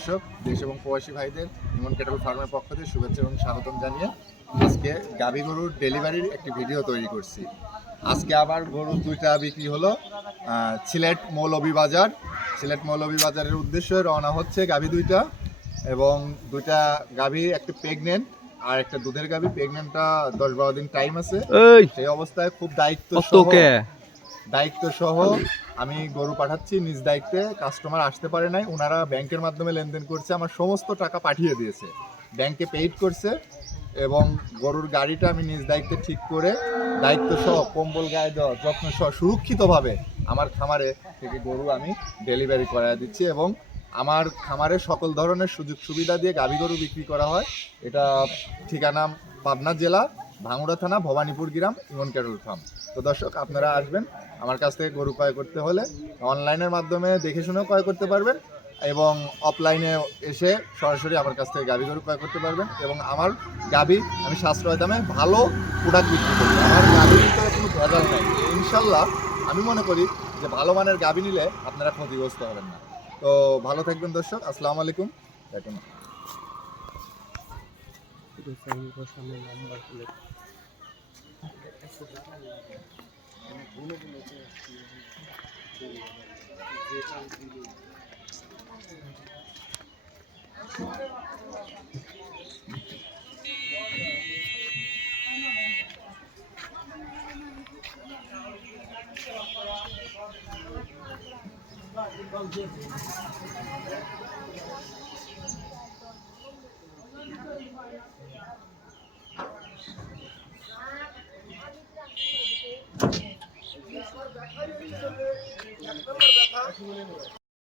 দর্শক, দেশ এবং প্রবাসী ভাইদের ইমন ক্যাটল ফার্মের পক্ষ থেকে শুভেচ্ছা এবং স্বাগতম জানিয়ে আজকে গাভী গরুর ডেলিভারির একটি ভিডিও তৈরি করছি। আজকে আবার গরু দুইটা বিক্রি হলো সিলেট মৌলভীবাজারের উদ্দেশ্যে রওনা হচ্ছে গাভী দুইটা, এবং দুইটা গাভী একটা প্রেগনেন্ট আর একটা দুধের গাভী। প্রেগনেন্টটা 10-12 দিন টাইম আছে। সেই অবস্থায় খুব দায়িত্ব সহ আমি গরু পাঠাচ্ছি নিজ দায়িত্বে। কাস্টমার আসতে পারে নাই, ওনারা ব্যাংকের মাধ্যমে লেনদেন করছে, আমার সমস্ত টাকা পাঠিয়ে দিয়েছে, ব্যাংকে পেইড করছে, এবং গরুর গাড়িটা আমি নিজ দায়িত্বে ঠিক করে দায়িত্ব সহ কম্বল গায়ে দেওয়া যত্ন সহ সুরক্ষিতভাবে আমার খামারে থেকে গরু আমি ডেলিভারি করায় দিচ্ছি, এবং আমার খামারে সকল ধরনের সুযোগ সুবিধা দিয়ে গাভী গরু বিক্রি করা হয়। এটা ঠিকানা পাবনা জেলা ভাঙ্গুড়া থানা ভবানীপুর গ্রাম, ইমন ক্যাটল ফার্ম। তো দর্শক, আপনারা আসবেন আমার কাছ থেকে গরু ক্রয় করতে হলে অনলাইনের মাধ্যমে দেখে শুনেও ক্রয় করতে পারবেন, এবং অফলাইনে এসে সরাসরি আমার কাছ থেকে গাভী গরু ক্রয় করতে পারবেন। এবং আমার গাভী আমি সাশ্রয় দামে ভালো প্রোডাক্ট বিক্রি করি। আমার গাভীর ভিতরে কোনো ভেজাল নাই। ইনশাল্লাহ আমি মনে করি যে ভালো মানের গাভী নিলে আপনারা ক্ষতিগ্রস্ত হবেন না। তো ভালো থাকবেন দর্শক, আসসালামু আলাইকুম। দেখুন